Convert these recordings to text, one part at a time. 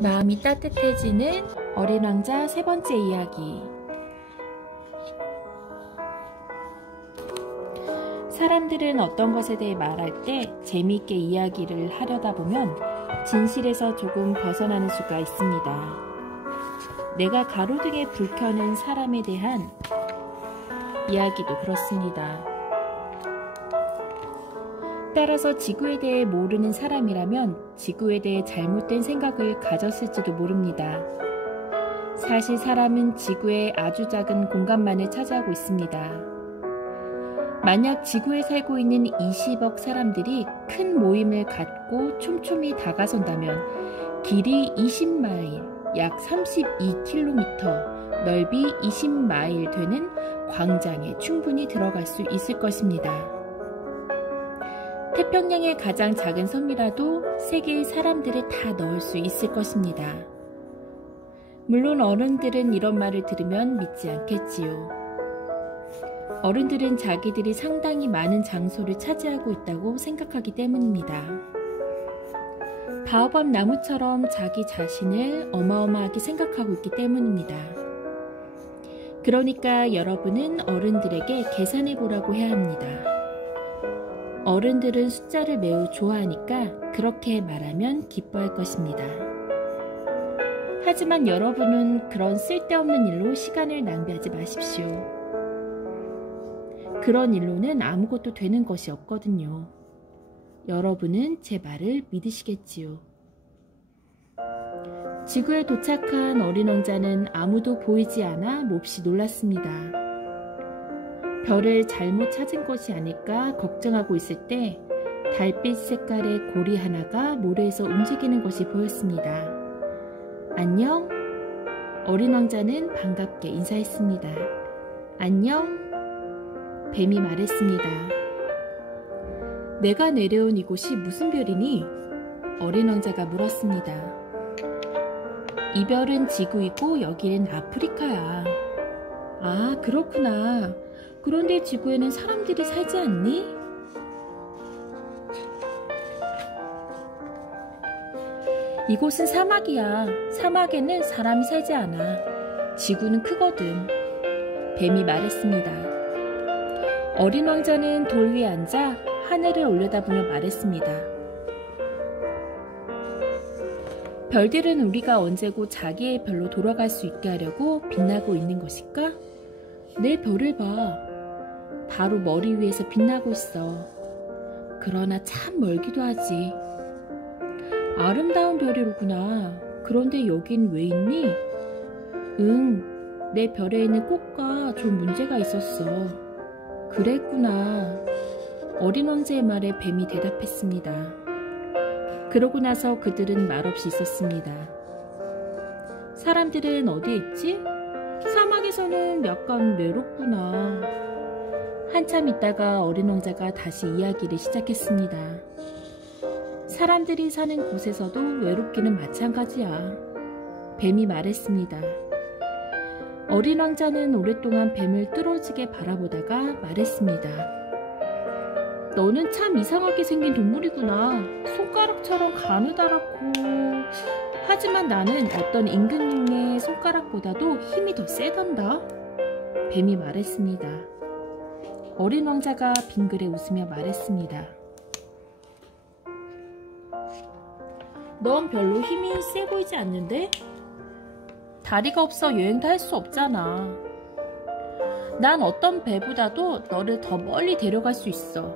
마음이 따뜻해지는 어린 왕자 세 번째 이야기. 사람들은 어떤 것에 대해 말할 때 재미있게 이야기를 하려다 보면 진실에서 조금 벗어나는 수가 있습니다. 내가 가로등에 불 켜는 사람에 대한 이야기도 그렇습니다. 따라서 지구에 대해 모르는 사람이라면 지구에 대해 잘못된 생각을 가졌을지도 모릅니다. 사실 사람은 지구의 아주 작은 공간만을 차지하고 있습니다. 만약 지구에 살고 있는 20억 사람들이 큰 모임을 갖고 촘촘히 다가선다면 길이 20마일, 약 32km, 넓이 20마일 되는 광장에 충분히 들어갈 수 있을 것입니다. 태평양의 가장 작은 섬이라도 세계의 사람들을 다 넣을 수 있을 것입니다. 물론 어른들은 이런 말을 들으면 믿지 않겠지요. 어른들은 자기들이 상당히 많은 장소를 차지하고 있다고 생각하기 때문입니다. 바오밥 나무처럼 자기 자신을 어마어마하게 생각하고 있기 때문입니다. 그러니까 여러분은 어른들에게 계산해 보라고 해야 합니다. 어른들은 숫자를 매우 좋아하니까 그렇게 말하면 기뻐할 것입니다. 하지만 여러분은 그런 쓸데없는 일로 시간을 낭비하지 마십시오. 그런 일로는 아무것도 되는 것이 없거든요. 여러분은 제 말을 믿으시겠지요. 지구에 도착한 어린 왕자는 아무도 보이지 않아 몹시 놀랐습니다. 별을 잘못 찾은 것이 아닐까 걱정하고 있을 때 달빛 색깔의 고리 하나가 모래에서 움직이는 것이 보였습니다. 안녕? 어린 왕자는 반갑게 인사했습니다. 안녕? 뱀이 말했습니다. 내가 내려온 이곳이 무슨 별이니? 어린 왕자가 물었습니다. 이 별은 지구이고 여기는 아프리카야. 아, 그렇구나. 그런데 지구에는 사람들이 살지 않니? 이곳은 사막이야. 사막에는 사람이 살지 않아. 지구는 크거든. 뱀이 말했습니다. 어린 왕자는 돌 위에 앉아 하늘을 올려다보며 말했습니다. 별들은 우리가 언제고 자기의 별로 돌아갈 수 있게 하려고 빛나고 있는 것일까? 내 별을 봐. 바로 머리 위에서 빛나고 있어. 그러나 참 멀기도 하지. 아름다운 별이로구나. 그런데 여긴 왜 있니? 응, 내 별에는 꽃과 좀 문제가 있었어. 그랬구나. 어린 왕자의 말에 뱀이 대답했습니다. 그러고 나서 그들은 말없이 있었습니다. 사람들은 어디에 있지? 사막에서는 약간 외롭구나. 한참 있다가 어린 왕자가 다시 이야기를 시작했습니다. 사람들이 사는 곳에서도 외롭기는 마찬가지야. 뱀이 말했습니다. 어린 왕자는 오랫동안 뱀을 뚫어지게 바라보다가 말했습니다. 너는 참 이상하게 생긴 동물이구나. 손가락처럼 가느다랗고. 하지만 나는 어떤 임금님의 손가락보다도 힘이 더 세단다. 뱀이 말했습니다. 어린 왕자가 빙그레 웃으며 말했습니다. 넌 별로 힘이 세 보이지 않는데? 다리가 없어 여행도 할 수 없잖아. 난 어떤 배보다도 너를 더 멀리 데려갈 수 있어.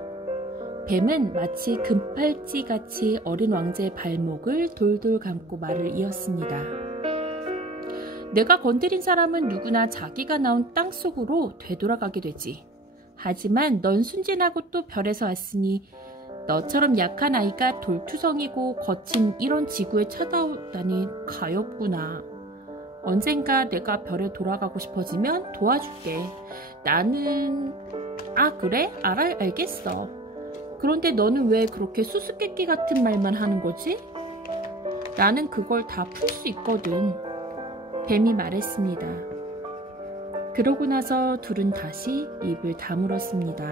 뱀은 마치 금팔찌같이 어린 왕자의 발목을 돌돌 감고 말을 이었습니다. 내가 건드린 사람은 누구나 자기가 나온 땅속으로 되돌아가게 되지. 하지만 넌 순진하고 또 별에서 왔으니 너처럼 약한 아이가 돌투성이고 거친 이런 지구에 찾아오다니 가엾구나. 언젠가 내가 별에 돌아가고 싶어지면 도와줄게. 나는... 아, 그래? 알겠어. 그런데 너는 왜 그렇게 수수께끼 같은 말만 하는 거지? 나는 그걸 다 풀 수 있거든. 뱀이 말했습니다. 그러고 나서 둘은 다시 입을 다물었습니다.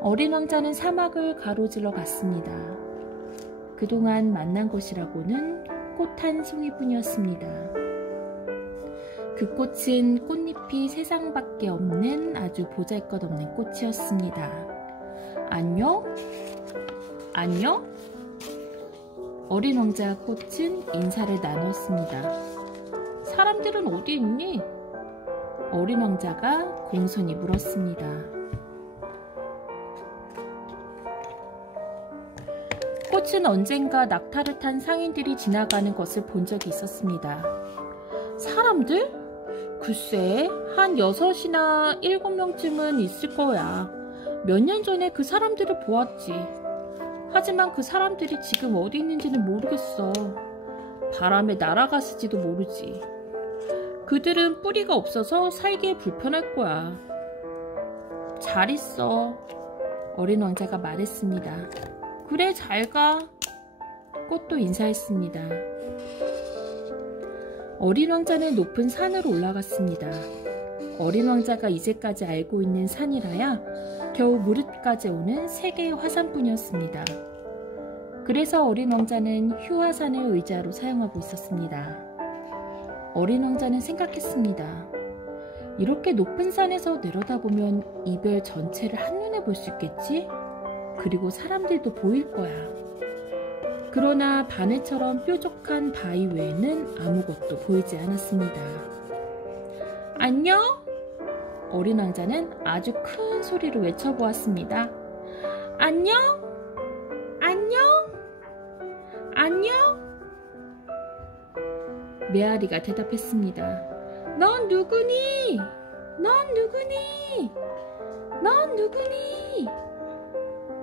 어린 왕자는 사막을 가로질러 갔습니다. 그동안 만난 것이라고는 꽃 한 송이뿐이었습니다. 그 꽃은 꽃잎이 세상밖에 없는 아주 보잘것없는 꽃이었습니다. 안녕? 안녕? 어린 왕자와 꽃은 인사를 나눴습니다. 사람들은 어디 있니? 어린 왕자가 공손히 물었습니다. 꽃은 언젠가 낙타를 탄 상인들이 지나가는 것을 본 적이 있었습니다. 사람들? 글쎄, 한 6이나 7명쯤은 있을 거야. 몇 년 전에 그 사람들을 보았지. 하지만 그 사람들이 지금 어디 있는지는 모르겠어. 바람에 날아갔을지도 모르지. 그들은 뿌리가 없어서 살기에 불편할 거야. 잘 있어. 어린 왕자가 말했습니다. 그래, 잘 가. 꽃도 인사했습니다. 어린 왕자는 높은 산으로 올라갔습니다. 어린 왕자가 이제까지 알고 있는 산이라야 겨우 무릎까지 오는 3개의 화산뿐이었습니다. 그래서 어린 왕자는 휴화산을 의자로 사용하고 있었습니다. 어린 왕자는 생각했습니다. 이렇게 높은 산에서 내려다보면 이 별 전체를 한눈에 볼 수 있겠지? 그리고 사람들도 보일 거야. 그러나 바늘처럼 뾰족한 바위 외에는 아무것도 보이지 않았습니다. 안녕? 어린 왕자는 아주 큰 소리로 외쳐보았습니다. 안녕? 안녕? 안녕? 메아리가 대답했습니다. 넌 누구니? 넌 누구니? 넌 누구니?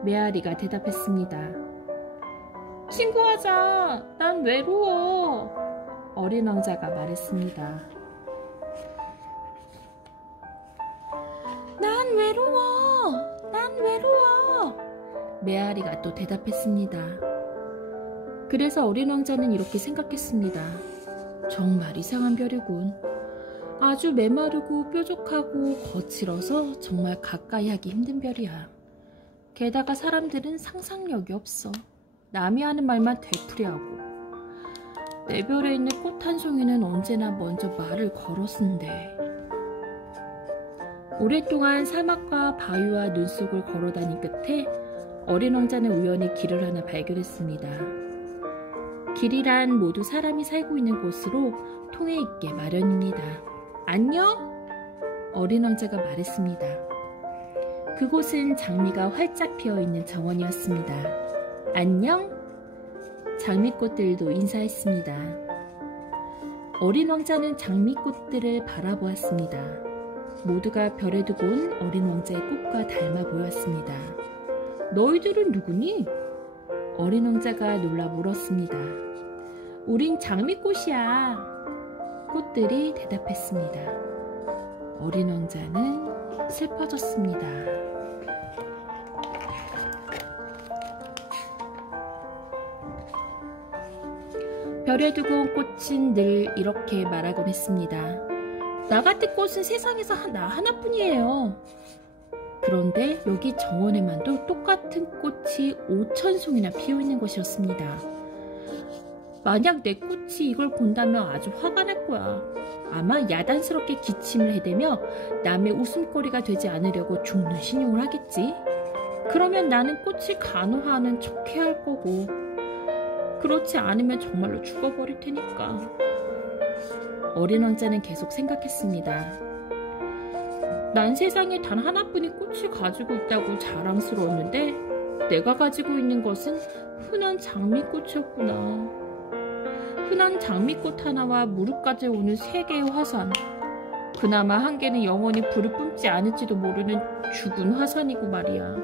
메아리가 대답했습니다. 친구하자. 난 외로워. 어린 왕자가 말했습니다. 난 외로워. 난 외로워. 메아리가 또 대답했습니다. 그래서 어린 왕자는 이렇게 생각했습니다. 정말 이상한 별이군. 아주 메마르고 뾰족하고 거칠어서 정말 가까이 하기 힘든 별이야. 게다가 사람들은 상상력이 없어. 남이 하는 말만 되풀이하고. 내 별에 있는 꽃 한 송이는 언제나 먼저 말을 걸었는데. 오랫동안 사막과 바위와 눈 속을 걸어다닌 끝에 어린 왕자는 우연히 길을 하나 발견했습니다. 길이란 모두 사람이 살고 있는 곳으로 통해 있게 마련입니다. 안녕? 어린 왕자가 말했습니다. 그곳은 장미가 활짝 피어있는 정원이었습니다. 안녕? 장미꽃들도 인사했습니다. 어린 왕자는 장미꽃들을 바라보았습니다. 모두가 별에 두고 온 어린 왕자의 꽃과 닮아 보였습니다. 너희들은 누구니? 어린 왕자가 놀라 물었습니다. 우린 장미꽃이야. 꽃들이 대답했습니다. 어린 왕자는 슬퍼졌습니다. 별에 두고 온 꽃은 늘 이렇게 말하곤 했습니다. 나 같은 꽃은 세상에서 나 하나뿐이에요. 그런데 여기 정원에만도 똑같은 꽃이 5,000송이나 피어있는 것이었습니다. 만약 내 꽃이 이걸 본다면 아주 화가 날 거야. 아마 야단스럽게 기침을 해대며 남의 웃음거리가 되지 않으려고 죽는 신용을 하겠지. 그러면 나는 꽃을 간호하는 척 해야 할 거고, 그렇지 않으면 정말로 죽어버릴 테니까. 어린 왕자는 계속 생각했습니다. 난 세상에 단 하나뿐인 꽃을 가지고 있다고 자랑스러웠는데 내가 가지고 있는 것은 흔한 장미꽃이었구나. 흔한 장미꽃 하나와 무릎까지 오는 3개의 화산. 그나마 한 개는 영원히 불을 뿜지 않을지도 모르는 죽은 화산이고 말이야.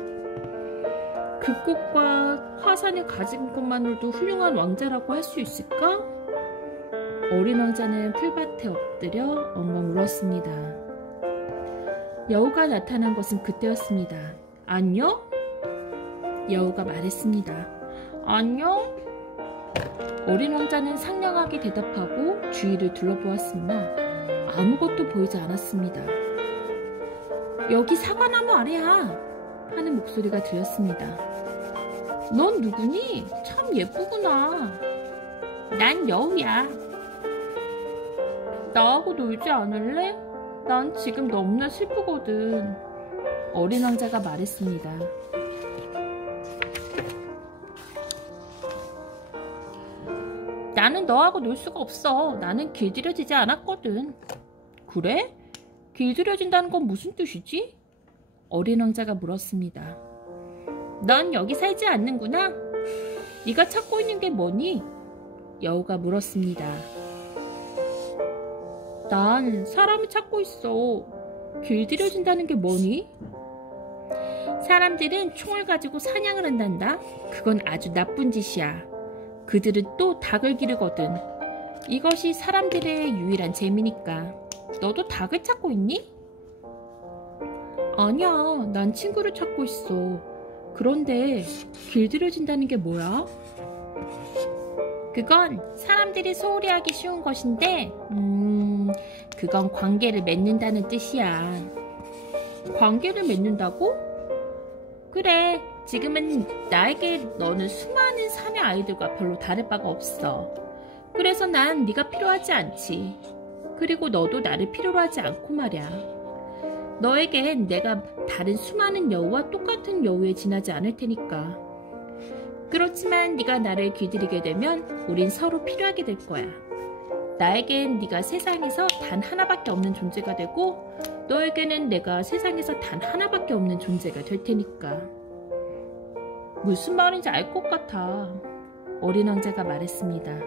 그 꽃과 화산을 가진 것만으로도 훌륭한 왕자라고 할 수 있을까? 어린 왕자는 풀밭에 엎드려 엉엉 울었습니다. 여우가 나타난 것은 그때였습니다. 안녕? 여우가 말했습니다. 안녕? 어린 왕자는 상냥하게 대답하고 주위를 둘러보았으나 아무것도 보이지 않았습니다. 여기 사과나무 아래야 하는 목소리가 들렸습니다. 넌 누구니? 참 예쁘구나. 난 여우야. 나하고 놀지 않을래? 난 지금 너무나 슬프거든. 어린 왕자가 말했습니다. 나는 너하고 놀 수가 없어. 나는 길들여지지 않았거든. 그래? 길들여진다는 건 무슨 뜻이지? 어린 왕자가 물었습니다. 넌 여기 살지 않는구나. 네가 찾고 있는 게 뭐니? 여우가 물었습니다. 난 사람을 찾고 있어. 길들여진다는 게 뭐니? 사람들은 총을 가지고 사냥을 한단다. 그건 아주 나쁜 짓이야. 그들은 또 닭을 기르거든. 이것이 사람들의 유일한 재미니까. 너도 닭을 찾고 있니? 아니야, 난 친구를 찾고 있어. 그런데 길들여진다는 게 뭐야? 그건 사람들이 소홀히 하기 쉬운 것인데 그건 관계를 맺는다는 뜻이야. 관계를 맺는다고? 그래, 지금은 나에게 너는 수많은 사내 아이들과 별로 다를 바가 없어. 그래서 난 네가 필요하지 않지. 그리고 너도 나를 필요로 하지 않고 말이야. 너에겐 내가 다른 수많은 여우와 똑같은 여우에 지나지 않을 테니까. 그렇지만 네가 나를 길들이게 되면 우린 서로 필요하게 될 거야. 나에겐 네가 세상에서 단 하나밖에 없는 존재가 되고 너에게는 내가 세상에서 단 하나밖에 없는 존재가 될 테니까. 무슨 말인지 알 것 같아. 어린 왕자가 말했습니다.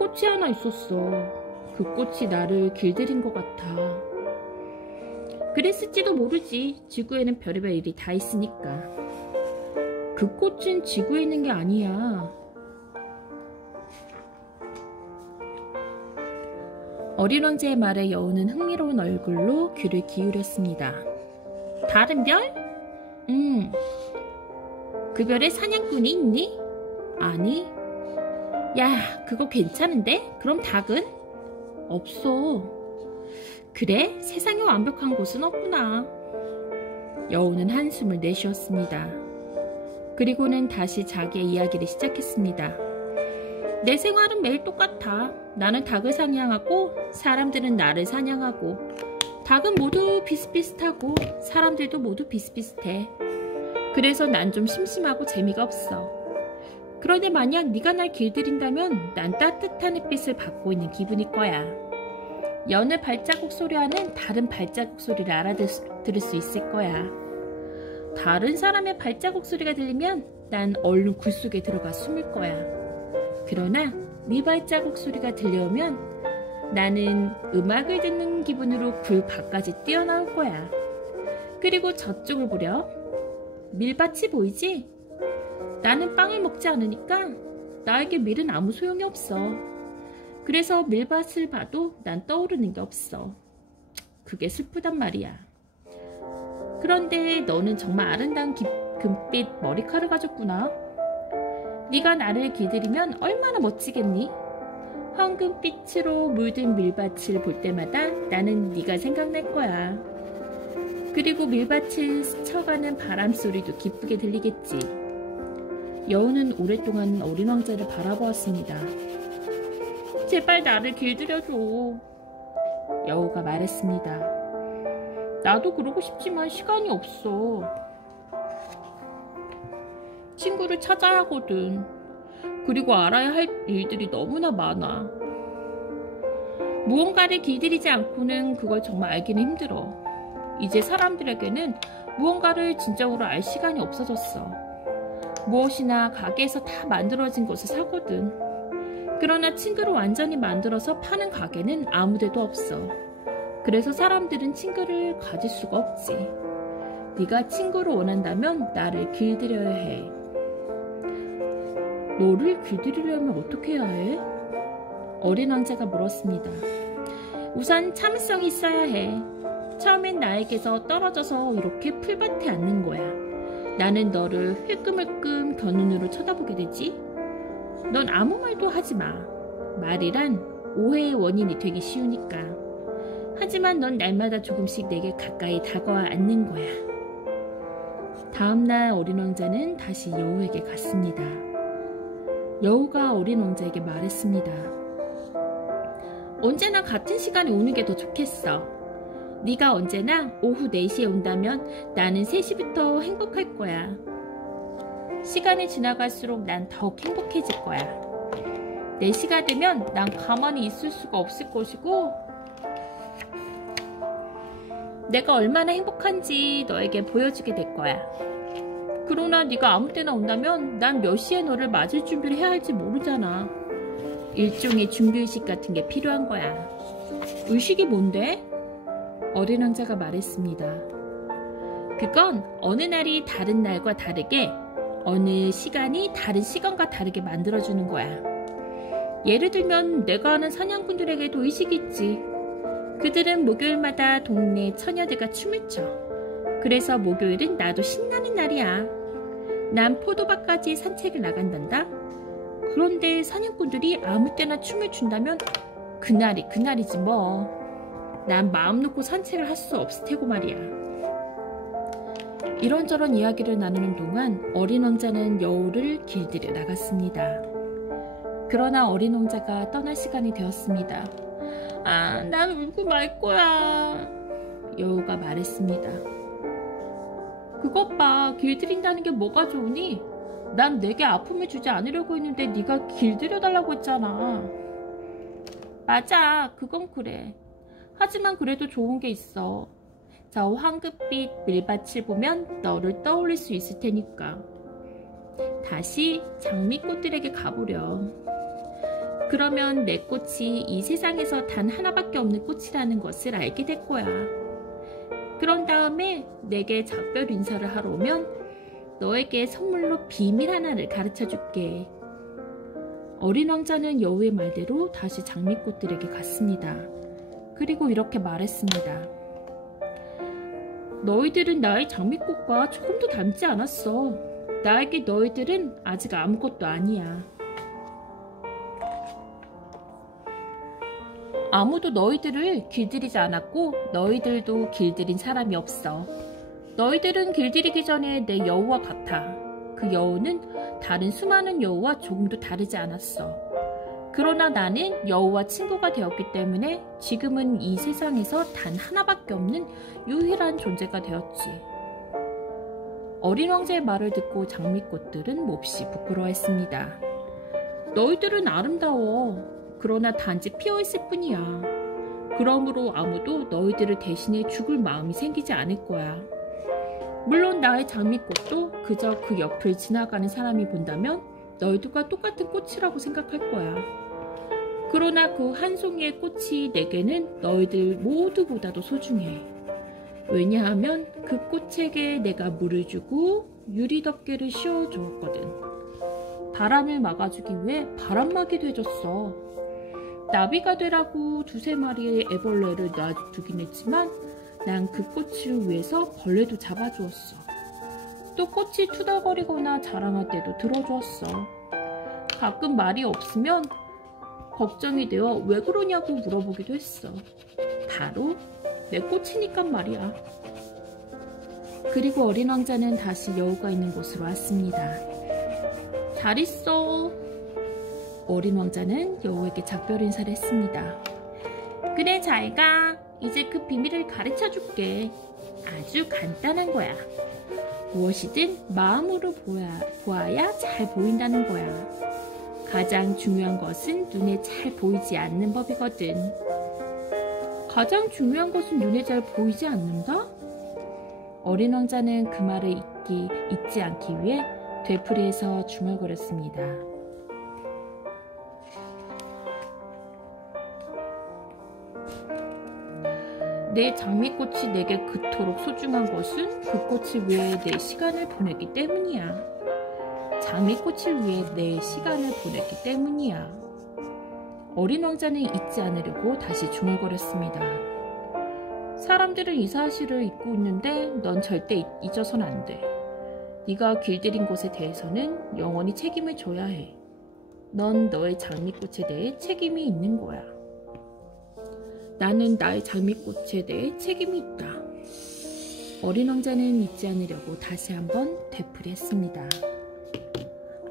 꽃이 하나 있었어. 그 꽃이 나를 길들인 것 같아. 그랬을지도 모르지. 지구에는 별의별 일이 다 있으니까. 그 꽃은 지구에 있는 게 아니야. 어린 왕자의 말에 여우는 흥미로운 얼굴로 귀를 기울였습니다. 다른 별? 그 별에 사냥꾼이 있니? 아니. 야, 그거 괜찮은데? 그럼 닭은? 없어. 그래? 세상에 완벽한 곳은 없구나. 여우는 한숨을 내쉬었습니다. 그리고는 다시 자기의 이야기를 시작했습니다. 내 생활은 매일 똑같아. 나는 닭을 사냥하고 사람들은 나를 사냥하고 닭은 모두 비슷비슷하고 사람들도 모두 비슷비슷해. 그래서 난 좀 심심하고 재미가 없어. 그런데 만약 네가 날 길들인다면 난 따뜻한 햇빛을 받고 있는 기분일 거야. 여느 발자국 소리와는 다른 발자국 소리를 알아들을 수 있을 거야. 다른 사람의 발자국 소리가 들리면 난 얼른 굴 속에 들어가 숨을 거야. 그러나 네 발자국 소리가 들려오면 나는 음악을 듣는 기분으로 굴 밖까지 뛰어나올 거야. 그리고 저쪽을 보렴. 밀밭이 보이지? 나는 빵을 먹지 않으니까 나에게 밀은 아무 소용이 없어. 그래서 밀밭을 봐도 난 떠오르는 게 없어. 그게 슬프단 말이야. 그런데 너는 정말 아름다운 금빛 머리카락을 가졌구나. 네가 나를 길들이면 얼마나 멋지겠니? 황금빛으로 물든 밀밭을 볼 때마다 나는 네가 생각날 거야. 그리고 밀밭을 스쳐가는 바람 소리도 기쁘게 들리겠지. 여우는 오랫동안 어린 왕자를 바라보았습니다. 제발 나를 길들여줘. 여우가 말했습니다. 나도 그러고 싶지만 시간이 없어. 친구를 찾아야 하거든. 그리고 알아야 할 일들이 너무나 많아. 무언가를 길들이지 않고는 그걸 정말 알기는 힘들어. 이제 사람들에게는 무언가를 진정으로 알 시간이 없어졌어. 무엇이나 가게에서 다 만들어진 것을 사거든. 그러나 친구를 완전히 만들어서 파는 가게는 아무데도 없어. 그래서 사람들은 친구를 가질 수가 없지. 네가 친구를 원한다면 나를 길들여야 해. 너를 길들이려면 어떻게 해야 해? 어린 왕자가 물었습니다. 우선 참을성이 있어야 해. 처음엔 나에게서 떨어져서 이렇게 풀밭에 앉는 거야. 나는 너를 흘끔흘끔 겨눈으로 쳐다보게 되지. 넌 아무 말도 하지 마. 말이란 오해의 원인이 되기 쉬우니까. 하지만 넌 날마다 조금씩 내게 가까이 다가와 앉는 거야. 다음날 어린 왕자는 다시 여우에게 갔습니다. 여우가 어린 왕자에게 말했습니다. 언제나 같은 시간에 오는 게 더 좋겠어. 네가 언제나 오후 4시에 온다면 나는 3시부터 행복할 거야. 시간이 지나갈수록 난 더욱 행복해질 거야. 4시가 되면 난 가만히 있을 수가 없을 것이고 내가 얼마나 행복한지 너에게 보여주게 될 거야. 그러나 네가 아무 때나 온다면 난 몇 시에 너를 맞을 준비를 해야 할지 모르잖아. 일종의 준비의식 같은 게 필요한 거야. 의식이 뭔데? 어린 왕자가 말했습니다. 그건 어느 날이 다른 날과 다르게 어느 시간이 다른 시간과 다르게 만들어주는 거야. 예를 들면 내가 아는 사냥꾼들에게도 의식이 있지. 그들은 목요일마다 동네 처녀들과 춤을 춰. 그래서 목요일은 나도 신나는 날이야. 난 포도밭까지 산책을 나간단다. 그런데 사냥꾼들이 아무 때나 춤을 춘다면 그날이 그날이지 뭐. 난 마음 놓고 산책을 할 수 없을 테고 말이야. 이런저런 이야기를 나누는 동안 어린 왕자는 여우를 길들여 나갔습니다. 그러나 어린 왕자가 떠날 시간이 되었습니다. 아, 난 울고 말 거야. 여우가 말했습니다. 그것 봐, 길들인다는 게 뭐가 좋으니? 난 내게 아픔을 주지 않으려고 했는데 네가 길들여달라고 했잖아. 맞아, 그건 그래. 하지만 그래도 좋은 게 있어. 저 황급빛 밀밭을 보면 너를 떠올릴 수 있을 테니까. 다시 장미꽃들에게 가보렴. 그러면 내 꽃이 이 세상에서 단 하나밖에 없는 꽃이라는 것을 알게 될 거야. 그런 다음에 내게 작별 인사를 하러 오면 너에게 선물로 비밀 하나를 가르쳐 줄게. 어린 왕자는 여우의 말대로 다시 장미꽃들에게 갔습니다. 그리고 이렇게 말했습니다. 너희들은 나의 장미꽃과 조금도 닮지 않았어. 나에게 너희들은 아직 아무것도 아니야. 아무도 너희들을 길들이지 않았고 너희들도 길들인 사람이 없어. 너희들은 길들이기 전에 내 여우와 같아. 그 여우는 다른 수많은 여우와 조금도 다르지 않았어. 그러나 나는 여우와 친구가 되었기 때문에 지금은 이 세상에서 단 하나밖에 없는 유일한 존재가 되었지. 어린 왕자의 말을 듣고 장미꽃들은 몹시 부끄러워했습니다. 너희들은 아름다워. 그러나 단지 피어있을 뿐이야. 그러므로 아무도 너희들을 대신해 죽을 마음이 생기지 않을 거야. 물론 나의 장미꽃도 그저 그 옆을 지나가는 사람이 본다면 너희들과 똑같은 꽃이라고 생각할 거야. 그러나 그 한 송이의 꽃이 내게는 너희들 모두보다도 소중해. 왜냐하면 그 꽃에게 내가 물을 주고 유리덮개를 씌워주었거든. 바람을 막아주기 위해 바람막이도 해줬어. 나비가 되라고 2-3마리의 애벌레를 놔두긴 했지만 난 그 꽃을 위해서 벌레도 잡아주었어. 또 꽃이 투덜거리거나 자랑할 때도 들어주었어. 가끔 말이 없으면 걱정이 되어 왜 그러냐고 물어보기도 했어. 바로 내 꽃이니까 말이야. 그리고 어린 왕자는 다시 여우가 있는 곳으로 왔습니다. 잘 있어. 어린 왕자는 여우에게 작별 인사를 했습니다. 그래, 잘 가. 이제 그 비밀을 가르쳐 줄게. 아주 간단한 거야. 무엇이든 마음으로 보아야 잘 보인다는 거야. 가장 중요한 것은 눈에 잘 보이지 않는 법이거든. 가장 중요한 것은 눈에 잘 보이지 않는다? 어린 왕자는 그 말을 잊지 않기 위해 되풀이해서 중얼거렸습니다. 내 장미꽃이 내게 그토록 소중한 것은 그 꽃을 위해 내 시간을 보냈기 때문이야. 장미꽃을 위해 내 시간을 보냈기 때문이야. 어린 왕자는 잊지 않으려고 다시 중얼거렸습니다. 사람들은 이 사실을 잊고 있는데 넌 절대 잊어서는 안 돼. 네가 길들인 것에 대해서는 영원히 책임을 져야 해. 넌 너의 장미꽃에 대해 책임이 있는 거야. 나는 나의 장미꽃에 대해 책임이 있다. 어린 왕자는 잊지 않으려고 다시 한번 되풀이했습니다.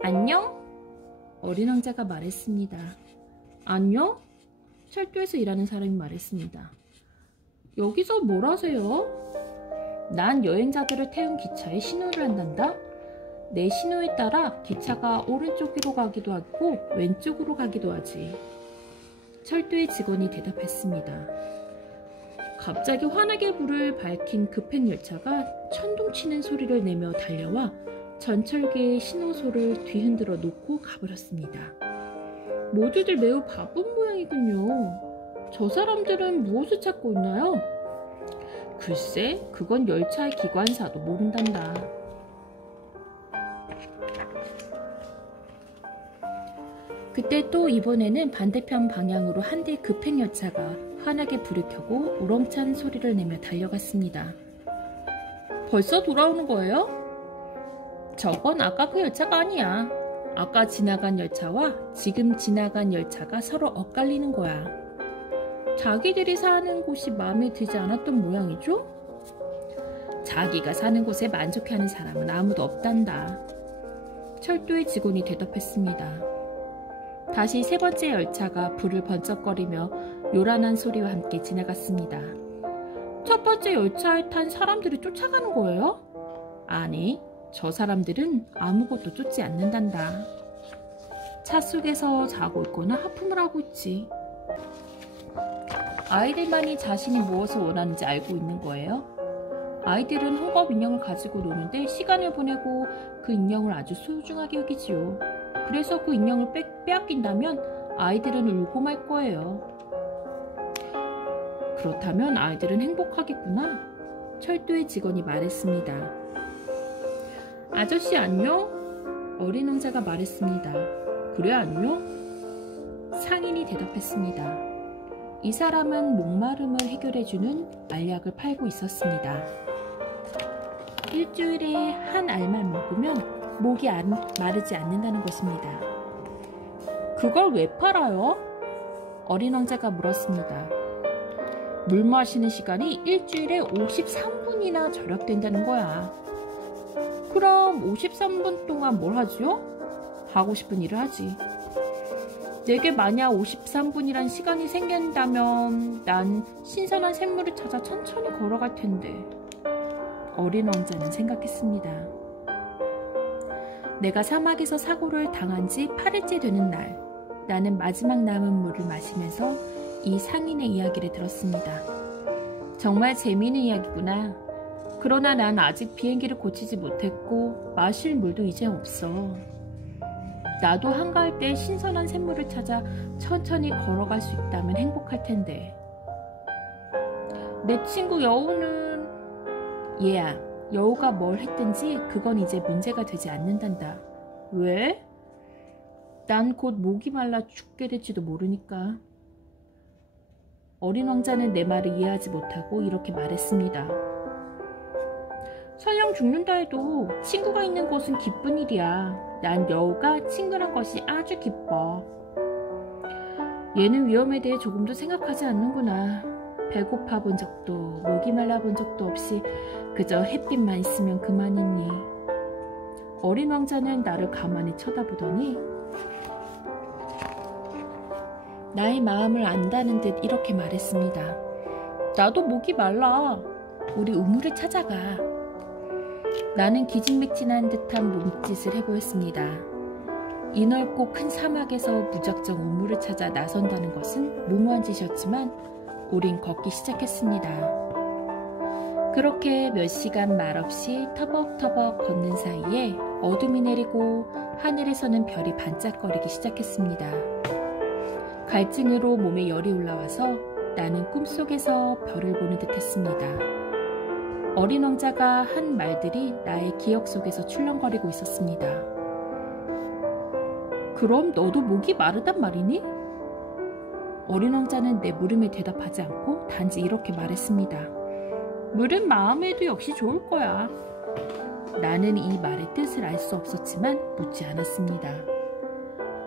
안녕? 어린 왕자가 말했습니다. 안녕? 철도에서 일하는 사람이 말했습니다. 여기서 뭘 하세요? 난 여행자들을 태운 기차에 신호를 한단다. 내 신호에 따라 기차가 오른쪽으로 가기도 하고 왼쪽으로 가기도 하지. 철도의 직원이 대답했습니다. 갑자기 환하게 불을 밝힌 급행 열차가 천둥치는 소리를 내며 달려와 전철계의 신호소를 뒤흔들어 놓고 가버렸습니다. 모두들 매우 바쁜 모양이군요. 저 사람들은 무엇을 찾고 있나요? 글쎄, 그건 열차의 기관사도 모른단다. 그때 또 이번에는 반대편 방향으로 한 대의 급행열차가 환하게 불을 켜고 우렁찬 소리를 내며 달려갔습니다. 벌써 돌아오는 거예요? 저건 아까 그 열차가 아니야. 아까 지나간 열차와 지금 지나간 열차가 서로 엇갈리는 거야. 자기들이 사는 곳이 마음에 들지 않았던 모양이죠? 자기가 사는 곳에 만족해하는 사람은 아무도 없단다. 철도의 직원이 대답했습니다. 다시 세 번째 열차가 불을 번쩍거리며 요란한 소리와 함께 지나갔습니다. 첫 번째 열차에 탄 사람들이 쫓아가는 거예요? 아니, 저 사람들은 아무것도 쫓지 않는단다. 차 속에서 자고 있거나 하품을 하고 있지. 아이들만이 자신이 무엇을 원하는지 알고 있는 거예요. 아이들은 헝겊 인형을 가지고 노는데 시간을 보내고 그 인형을 아주 소중하게 여기지요. 그래서 그 인형을 빼앗긴다면 아이들은 울고 말 거예요. 그렇다면 아이들은 행복하겠구나. 철도의 직원이 말했습니다. 아저씨 안녕? 어린 왕자가 말했습니다. 그래 안녕? 상인이 대답했습니다. 이 사람은 목마름을 해결해주는 알약을 팔고 있었습니다. 일주일에 한 알만 먹으면 목이 마르지 않는다는 것입니다. 그걸 왜 팔아요? 어린 왕자가 물었습니다. 물 마시는 시간이 일주일에 53분이나 절약된다는 거야. 그럼 53분 동안 뭘 하죠? 하고 싶은 일을 하지. 내게 만약 53분이란 시간이 생긴다면 난 신선한 샘물을 찾아 천천히 걸어갈 텐데. 어린 왕자는 생각했습니다. 내가 사막에서 사고를 당한 지 8일째 되는 날, 나는 마지막 남은 물을 마시면서 이 상인의 이야기를 들었습니다. 정말 재미있는 이야기구나. 그러나 난 아직 비행기를 고치지 못했고 마실 물도 이제 없어. 나도 한가할 때 신선한 샘물을 찾아 천천히 걸어갈 수 있다면 행복할 텐데. 내 친구 여우는... 얘야, 여우가 뭘 했든지 그건 이제 문제가 되지 않는단다. 왜? 난 곧 목이 말라 죽게 될지도 모르니까. 어린 왕자는 내 말을 이해하지 못하고 이렇게 말했습니다. 설령 죽는다 해도 친구가 있는 것은 기쁜 일이야. 난 여우가 친구란 것이 아주 기뻐. 얘는 위험에 대해 조금도 생각하지 않는구나. 배고파 본 적도 목이 말라 본 적도 없이 그저 햇빛만 있으면 그만이니. 어린 왕자는 나를 가만히 쳐다보더니 나의 마음을 안다는 듯 이렇게 말했습니다. 나도 목이 말라. 우리 우물을 찾아가. 나는 기진맥진한 듯한 몸짓을 해보였습니다. 이 넓고 큰 사막에서 무작정 우물을 찾아 나선다는 것은 무모한 짓이었지만 우린 걷기 시작했습니다. 그렇게 몇 시간 말없이 터벅터벅 걷는 사이에 어둠이 내리고 하늘에서는 별이 반짝거리기 시작했습니다. 갈증으로 몸에 열이 올라와서 나는 꿈속에서 별을 보는 듯 했습니다. 어린 왕자가 한 말들이 나의 기억 속에서 출렁거리고 있었습니다. 그럼 너도 목이 마르단 말이니? 어린 왕자는 내 물음에 대답하지 않고 단지 이렇게 말했습니다. 물은 마음에도 역시 좋을 거야. 나는 이 말의 뜻을 알 수 없었지만 묻지 않았습니다.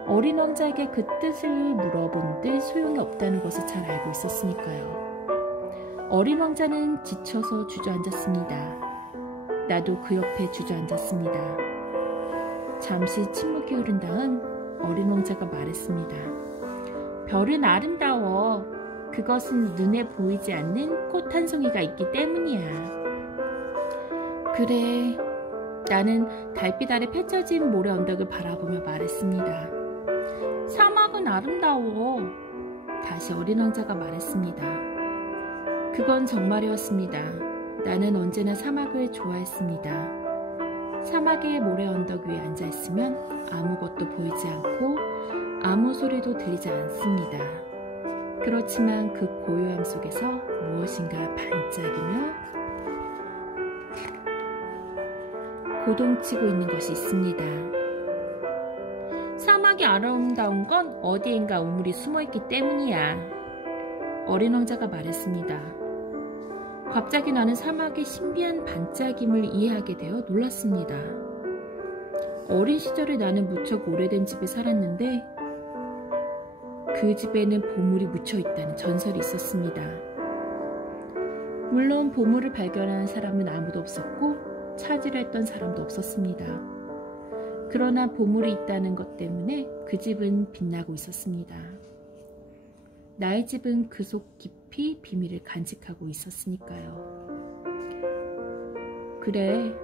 어린 왕자에게 그 뜻을 물어본들 소용이 없다는 것을 잘 알고 있었으니까요. 어린 왕자는 지쳐서 주저앉았습니다. 나도 그 옆에 주저앉았습니다. 잠시 침묵이 흐른 다음 어린 왕자가 말했습니다. 별은 아름다워. 그것은 눈에 보이지 않는 꽃 한 송이가 있기 때문이야. 그래. 나는 달빛 아래 펼쳐진 모래 언덕을 바라보며 말했습니다. 사막은 아름다워. 다시 어린 왕자가 말했습니다. 그건 정말이었습니다. 나는 언제나 사막을 좋아했습니다. 사막의 모래 언덕 위에 앉아있으면 아무것도 보이지 않고 아무 소리도 들리지 않습니다. 그렇지만 그 고요함 속에서 무엇인가 반짝이며 고동치고 있는 것이 있습니다. 사막이 아름다운 건 어디엔가 우물이 숨어있기 때문이야. 어린 왕자가 말했습니다. 갑자기 나는 사막의 신비한 반짝임을 이해하게 되어 놀랐습니다. 어린 시절에 나는 무척 오래된 집에 살았는데 그 집에는 보물이 묻혀 있다는 전설이 있었습니다. 물론 보물을 발견한 사람은 아무도 없었고 찾으려 했던 사람도 없었습니다. 그러나 보물이 있다는 것 때문에 그 집은 빛나고 있었습니다. 나의 집은 그 속 깊이 비밀을 간직하고 있었으니까요. 그래,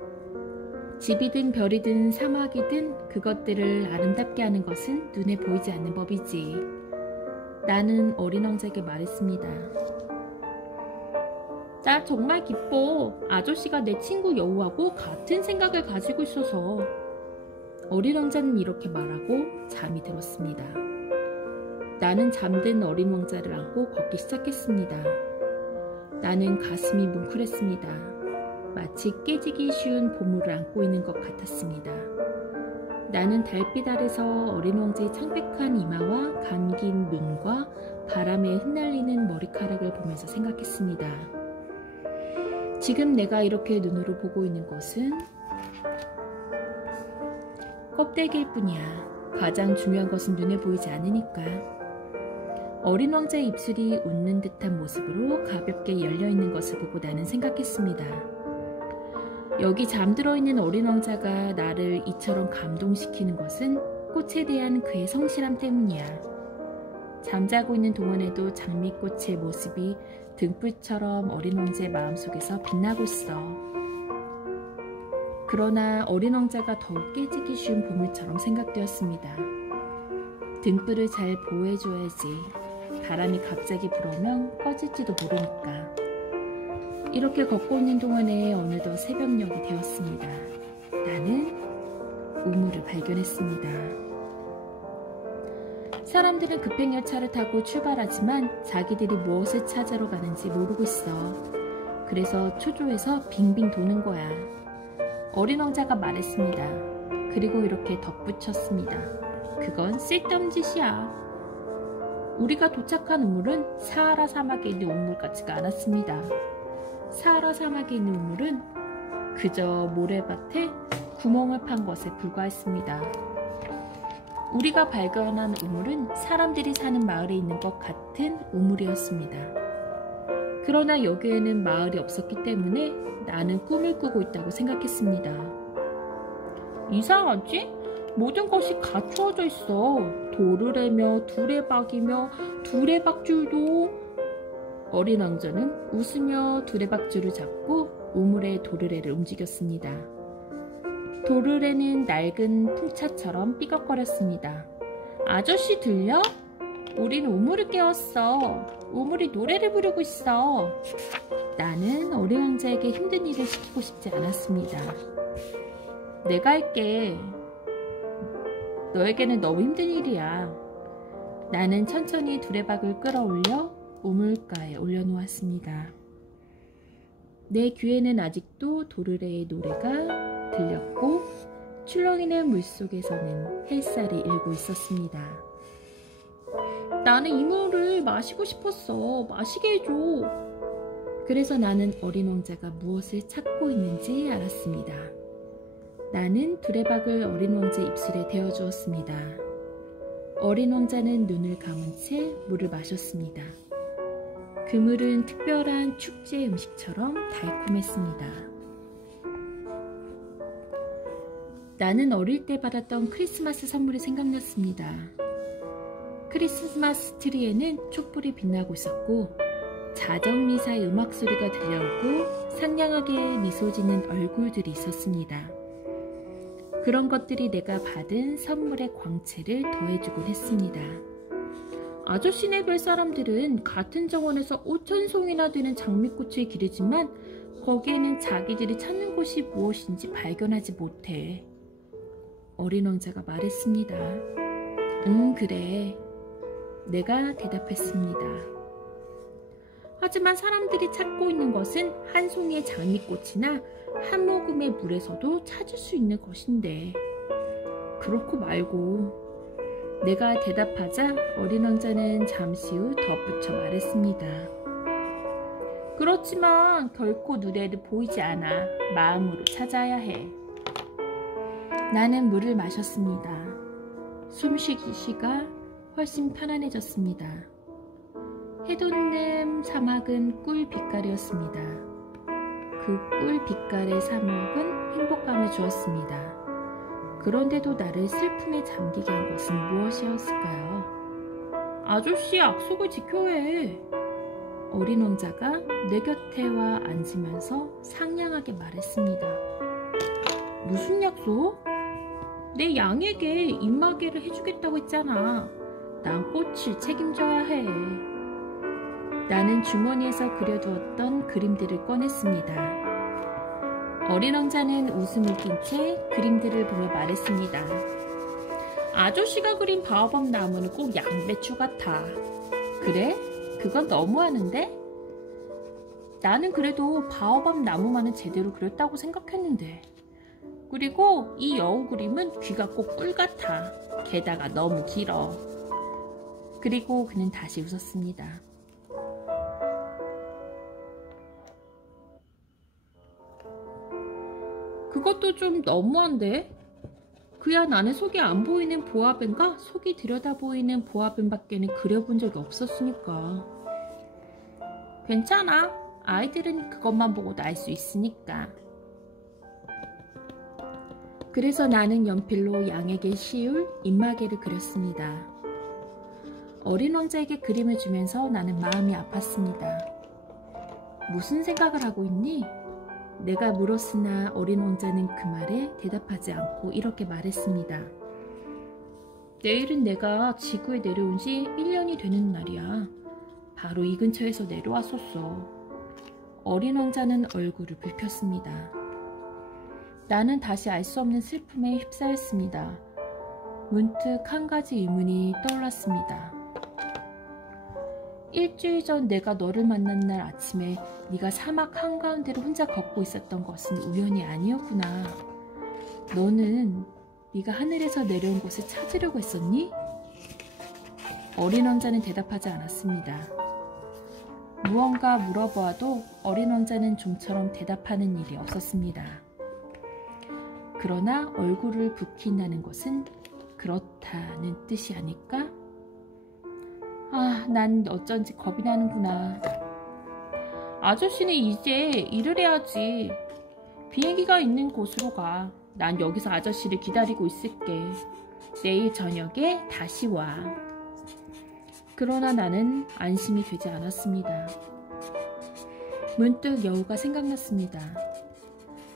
집이든 별이든 사막이든 그것들을 아름답게 하는 것은 눈에 보이지 않는 법이지. 나는 어린 왕자에게 말했습니다. 나 정말 기뻐. 아저씨가 내 친구 여우하고 같은 생각을 가지고 있어서. 어린 왕자는 이렇게 말하고 잠이 들었습니다. 나는 잠든 어린 왕자를 안고 걷기 시작했습니다. 나는 가슴이 뭉클했습니다. 마치 깨지기 쉬운 보물을 안고 있는 것 같았습니다. 나는 달빛 아래서 어린 왕자의 창백한 이마와 감긴 눈과 바람에 흩날리는 머리카락을 보면서 생각했습니다. 지금 내가 이렇게 눈으로 보고 있는 것은 껍데기일 뿐이야. 가장 중요한 것은 눈에 보이지 않으니까. 어린 왕자의 입술이 웃는 듯한 모습으로 가볍게 열려있는 것을 보고 나는 생각했습니다. 여기 잠들어 있는 어린 왕자가 나를 이처럼 감동시키는 것은 꽃에 대한 그의 성실함 때문이야. 잠자고 있는 동안에도 장미꽃의 모습이 등불처럼 어린 왕자의 마음속에서 빛나고 있어. 그러나 어린 왕자가 더욱 깨지기 쉬운 보물처럼 생각되었습니다. 등불을 잘 보호해줘야지. 바람이 갑자기 불어오면 꺼질지도 모르니까. 이렇게 걷고 있는 동안에 어느덧 새벽녘이 되었습니다. 나는 우물을 발견했습니다. 사람들은 급행열차를 타고 출발하지만 자기들이 무엇을 찾으러 가는지 모르고 있어. 그래서 초조해서 빙빙 도는 거야. 어린 왕자가 말했습니다. 그리고 이렇게 덧붙였습니다. 그건 쓸데없는 짓이야. 우리가 도착한 우물은 사하라 사막에 있는 우물 같지가 않았습니다. 사하라 사막에 있는 우물은 그저 모래밭에 구멍을 판 것에 불과했습니다. 우리가 발견한 우물은 사람들이 사는 마을에 있는 것 같은 우물이었습니다. 그러나 여기에는 마을이 없었기 때문에 나는 꿈을 꾸고 있다고 생각했습니다. 이상하지? 모든 것이 갖추어져 있어. 도르래며 두레박이며 두레박줄도. 어린 왕자는 웃으며 두레박줄을 잡고 우물의 도르래를 움직였습니다. 도르래는 낡은 풍차처럼 삐걱거렸습니다. 아저씨 들려? 우린 우물을 깨웠어. 우물이 노래를 부르고 있어. 나는 어린 왕자에게 힘든 일을 시키고 싶지 않았습니다. 내가 할게. 너에게는 너무 힘든 일이야. 나는 천천히 두레박을 끌어올려 우물가에 올려놓았습니다. 내 귀에는 아직도 도르래의 노래가 들렸고 출렁이는 물속에서는 햇살이 일고 있었습니다. 나는 이 물을 마시고 싶었어. 마시게 해줘. 그래서 나는 어린 왕자가 무엇을 찾고 있는지 알았습니다. 나는 두레박을 어린 왕자의 입술에 대어주었습니다. 어린 왕자는 눈을 감은 채 물을 마셨습니다. 그 물은 특별한 축제 음식처럼 달콤했습니다. 나는 어릴 때 받았던 크리스마스 선물이 생각났습니다. 크리스마스 트리에는 촛불이 빛나고 있었고 자정미사의 음악 소리가 들려오고 상냥하게 미소 짓는 얼굴들이 있었습니다. 그런 것들이 내가 받은 선물의 광채를 더해주곤 했습니다. 아저씨네 별 사람들은 같은 정원에서 5,000송이나 되는 장미꽃을 기르지만 거기에는 자기들이 찾는 곳이 무엇인지 발견하지 못해. 어린 왕자가 말했습니다. 그래. 내가 대답했습니다. 하지만 사람들이 찾고 있는 것은 한 송이의 장미꽃이나 한 모금의 물에서도 찾을 수 있는 것인데. 그렇고 말고. 내가 대답하자 어린 왕자는 잠시 후 덧붙여 말했습니다. 그렇지만 결코 눈에는 보이지 않아 마음으로 찾아야 해. 나는 물을 마셨습니다. 숨쉬기가 훨씬 편안해졌습니다. 해돋는 사막은 꿀 빛깔이었습니다. 그 꿀 빛깔의 사막은 행복감을 주었습니다. 그런데도 나를 슬픔에 잠기게 한 것은 무엇이었을까요? 아저씨 약속을 지켜야 해. 어린 왕자가 내 곁에 와 앉으면서 상냥하게 말했습니다. 무슨 약속? 내 양에게 입마개를 해주겠다고 했잖아. 난 꽃을 책임져야 해. 나는 주머니에서 그려두었던 그림들을 꺼냈습니다. 어린 왕자는 웃음을 띤 채 그림들을 보며 말했습니다. 아저씨가 그린 바오밥 나무는 꼭 양배추 같아. 그래? 그건 너무하는데? 나는 그래도 바오밥 나무만은 제대로 그렸다고 생각했는데. 그리고 이 여우 그림은 귀가 꼭 꿀 같아. 게다가 너무 길어. 그리고 그는 다시 웃었습니다. 그것도 좀 너무한데? 그야 나는 속이 안 보이는 보아뱀과 속이 들여다 보이는 보아뱀밖에는 그려본 적이 없었으니까. 괜찮아. 아이들은 그것만 보고도 알 수 있으니까. 그래서 나는 연필로 양에게 씌울 입마개를 그렸습니다. 어린 왕자에게 그림을 주면서 나는 마음이 아팠습니다. 무슨 생각을 하고 있니? 내가 물었으나 어린 왕자는 그 말에 대답하지 않고 이렇게 말했습니다. 내일은 내가 지구에 내려온 지 1년이 되는 날이야. 바로 이 근처에서 내려왔었어. 어린 왕자는 얼굴을 붉혔습니다. 나는 다시 알 수 없는 슬픔에 휩싸였습니다. 문득 한 가지 의문이 떠올랐습니다. 일주일 전 내가 너를 만난 날 아침에 네가 사막 한가운데로 혼자 걷고 있었던 것은 우연이 아니었구나. 너는 네가 하늘에서 내려온 곳을 찾으려고 했었니? 어린 왕자는 대답하지 않았습니다. 무언가 물어보아도 어린 왕자는 좀처럼 대답하는 일이 없었습니다. 그러나 얼굴을 붉힌다는 것은 그렇다는 뜻이 아닐까? 난 어쩐지 겁이 나는구나. 아저씨는 이제 일을 해야지. 비행기가 있는 곳으로 가. 난 여기서 아저씨를 기다리고 있을게. 내일 저녁에 다시 와. 그러나 나는 안심이 되지 않았습니다. 문득 여우가 생각났습니다.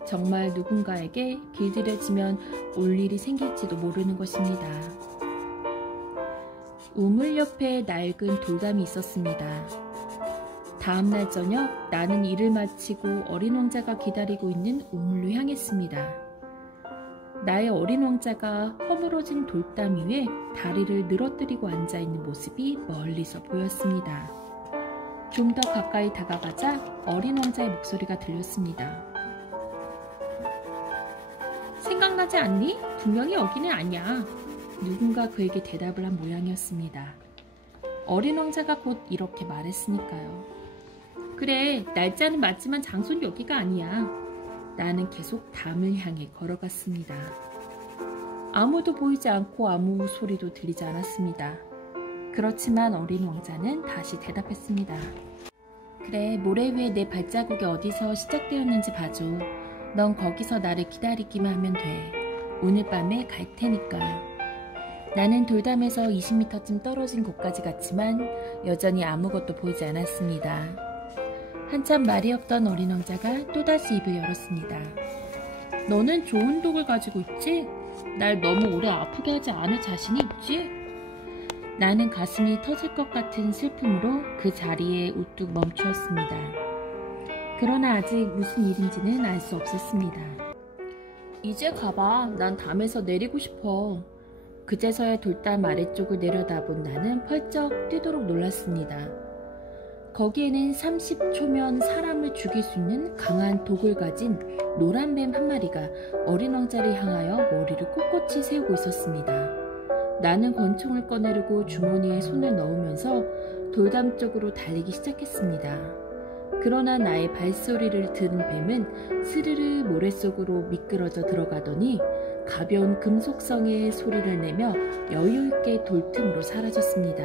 정말 누군가에게 길들여지면 올 일이 생길지도 모르는 것입니다. 우물 옆에 낡은 돌담이 있었습니다. 다음날 저녁 나는 일을 마치고 어린 왕자가 기다리고 있는 우물로 향했습니다. 나의 어린 왕자가 허물어진 돌담 위에 다리를 늘어뜨리고 앉아있는 모습이 멀리서 보였습니다. 좀 더 가까이 다가가자 어린 왕자의 목소리가 들렸습니다. 생각나지 않니? 분명히 여기는 아니야. 누군가 그에게 대답을 한 모양이었습니다. 어린 왕자가 곧 이렇게 말했으니까요. 그래, 날짜는 맞지만 장소는 여기가 아니야. 나는 계속 담을 향해 걸어갔습니다. 아무도 보이지 않고 아무 소리도 들리지 않았습니다. 그렇지만 어린 왕자는 다시 대답했습니다. 그래, 모래 위에 내 발자국이 어디서 시작되었는지 봐줘. 넌 거기서 나를 기다리기만 하면 돼. 오늘 밤에 갈 테니까. 나는 돌담에서 20m쯤 떨어진 곳까지 갔지만 여전히 아무것도 보이지 않았습니다. 한참 말이 없던 어린 왕자가 또다시 입을 열었습니다. 너는 좋은 독을 가지고 있지? 날 너무 오래 아프게 하지 않을 자신이 있지? 나는 가슴이 터질 것 같은 슬픔으로 그 자리에 우뚝 멈추었습니다. 그러나 아직 무슨 일인지는 알 수 없었습니다. 이제 가봐. 난 담에서 내리고 싶어. 그제서야 돌담 아래쪽을 내려다본 나는 펄쩍 뛰도록 놀랐습니다. 거기에는 30초면 사람을 죽일 수 있는 강한 독을 가진 노란 뱀 한 마리가 어린 왕자를 향하여 머리를 꼿꼿이 세우고 있었습니다. 나는 권총을 꺼내려고 주머니에 손을 넣으면서 돌담 쪽으로 달리기 시작했습니다. 그러나 나의 발소리를 들은 뱀은 스르르 모래 속으로 미끄러져 들어가더니 가벼운 금속성의 소리를 내며 여유있게 돌틈으로 사라졌습니다.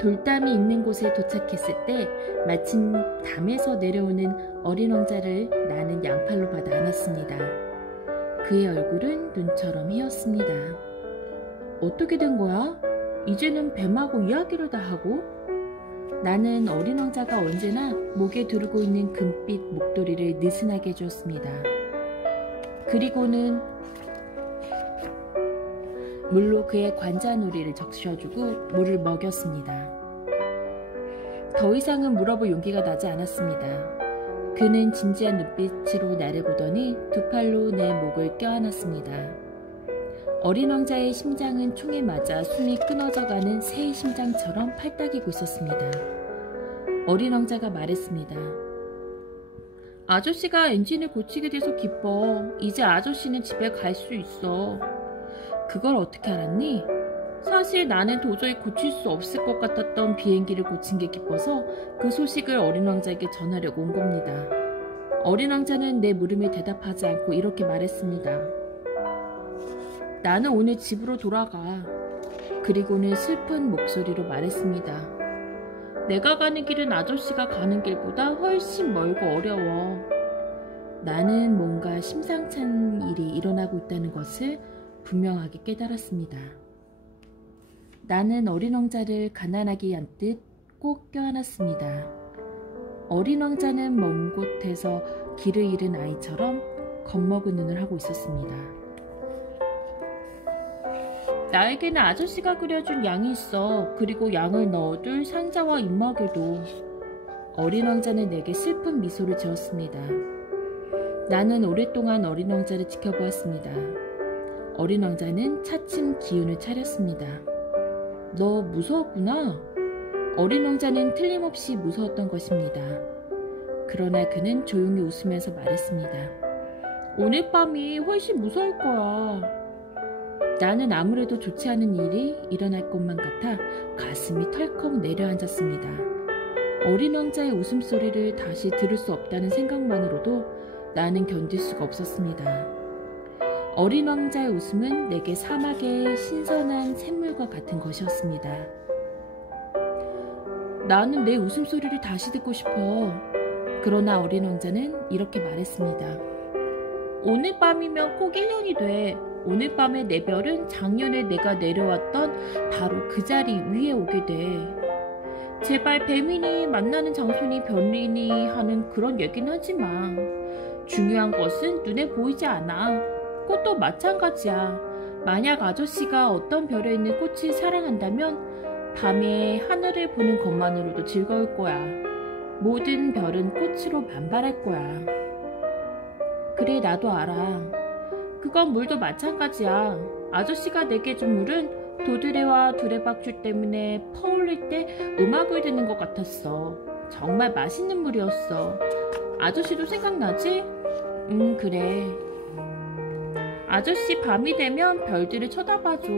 돌담이 있는 곳에 도착했을 때 마침 담에서 내려오는 어린 왕자를 나는 양팔로 받아 안았습니다. 그의 얼굴은 눈처럼 희었습니다. 어떻게 된 거야? 이제는 뱀하고 이야기를 다 하고? 나는 어린 왕자가 언제나 목에 두르고 있는 금빛 목도리를 느슨하게 해주었습니다. 그리고는 물로 그의 관자놀이를 적셔주고 물을 먹였습니다. 더 이상은 물어볼 용기가 나지 않았습니다. 그는 진지한 눈빛으로 나를 보더니 두 팔로 내 목을 껴안았습니다. 어린 왕자의 심장은 총에 맞아 숨이 끊어져가는 새의 심장처럼 팔딱이고 있었습니다. 어린 왕자가 말했습니다. 아저씨가 엔진을 고치게 돼서 기뻐. 이제 아저씨는 집에 갈 수 있어. 그걸 어떻게 알았니? 사실 나는 도저히 고칠 수 없을 것 같았던 비행기를 고친 게 기뻐서 그 소식을 어린 왕자에게 전하려고 온 겁니다. 어린 왕자는 내 물음에 대답하지 않고 이렇게 말했습니다. 나는 오늘 집으로 돌아가. 그리고는 슬픈 목소리로 말했습니다. 내가 가는 길은 아저씨가 가는 길보다 훨씬 멀고 어려워. 나는 뭔가 심상찮은 일이 일어나고 있다는 것을 분명하게 깨달았습니다. 나는 어린 왕자를 가난하게 안듯 꼭 껴안았습니다. 어린 왕자는 먼 곳에서 길을 잃은 아이처럼 겁먹은 눈을 하고 있었습니다. 나에게는 아저씨가 그려준 양이 있어. 그리고 양을 넣어둘 상자와 입마개도. 어린 왕자는 내게 슬픈 미소를 지었습니다. 나는 오랫동안 어린 왕자를 지켜보았습니다. 어린 왕자는 차츰 기운을 차렸습니다. 너 무서웠구나. 어린 왕자는 틀림없이 무서웠던 것입니다. 그러나 그는 조용히 웃으면서 말했습니다. 오늘 밤이 훨씬 무서울 거야. 나는 아무래도 좋지 않은 일이 일어날 것만 같아 가슴이 털컥 내려앉았습니다. 어린 왕자의 웃음소리를 다시 들을 수 없다는 생각만으로도 나는 견딜 수가 없었습니다. 어린 왕자의 웃음은 내게 사막의 신선한 샘물과 같은 것이었습니다. 나는 내 웃음소리를 다시 듣고 싶어. 그러나 어린 왕자는 이렇게 말했습니다. 오늘 밤이면 꼭 1년이 돼. 오늘 밤에 내 별은 작년에 내가 내려왔던 바로 그 자리 위에 오게 돼. 제발 뱀이니 만나는 장소니 별이니 하는 그런 얘기는 하지 마. 중요한 것은 눈에 보이지 않아. 꽃도 마찬가지야. 만약 아저씨가 어떤 별에 있는 꽃을 사랑한다면 밤에 하늘을 보는 것만으로도 즐거울 거야. 모든 별은 꽃으로 반발할 거야. 그래, 나도 알아. 그건 물도 마찬가지야. 아저씨가 내게 준 물은 도드레와 두레박쥐 때문에 퍼올릴 때 음악을 듣는 것 같았어. 정말 맛있는 물이었어. 아저씨도 생각나지? 그래. 아저씨 밤이 되면 별들을 쳐다봐줘.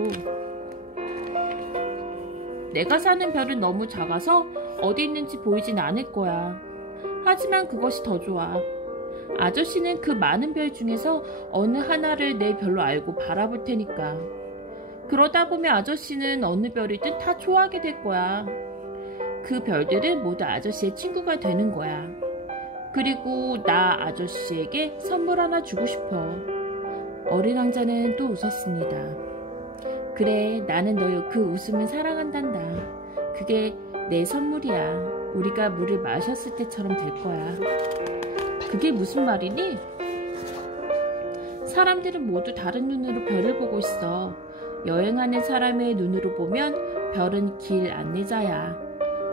내가 사는 별은 너무 작아서 어디 있는지 보이진 않을 거야. 하지만 그것이 더 좋아. 아저씨는 그 많은 별 중에서 어느 하나를 내 별로 알고 바라볼 테니까. 그러다 보면 아저씨는 어느 별이든 다 좋아하게 될 거야. 그 별들은 모두 아저씨의 친구가 되는 거야. 그리고 나 아저씨에게 선물 하나 주고 싶어. 어린 왕자는 또 웃었습니다. 그래, 나는 너의 그 웃음을 사랑한단다. 그게 내 선물이야. 우리가 물을 마셨을 때처럼 될 거야. 그게 무슨 말이니? 사람들은 모두 다른 눈으로 별을 보고 있어. 여행하는 사람의 눈으로 보면 별은 길 안내자야.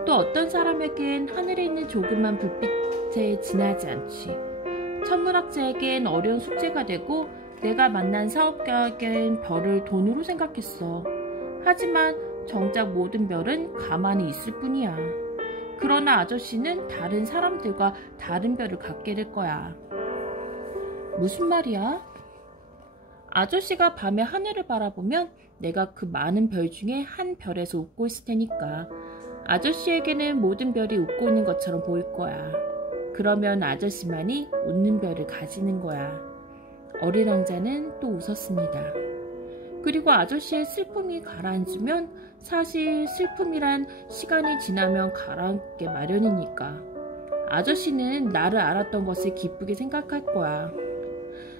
또 어떤 사람에겐 하늘에 있는 조그만 불빛에 지나지 않지. 천문학자에겐 어려운 숙제가 되고 내가 만난 사업가에겐 별을 돈으로 생각했어. 하지만 정작 모든 별은 가만히 있을 뿐이야. 그러나 아저씨는 다른 사람들과 다른 별을 갖게 될 거야. 무슨 말이야? 아저씨가 밤에 하늘을 바라보면 내가 그 많은 별 중에 한 별에서 웃고 있을 테니까 아저씨에게는 모든 별이 웃고 있는 것처럼 보일 거야. 그러면 아저씨만이 웃는 별을 가지는 거야. 어린 왕자는 또 웃었습니다. 그리고 아저씨의 슬픔이 가라앉으면 사실 슬픔이란 시간이 지나면 가라앉게 마련이니까 아저씨는 나를 알았던 것을 기쁘게 생각할 거야.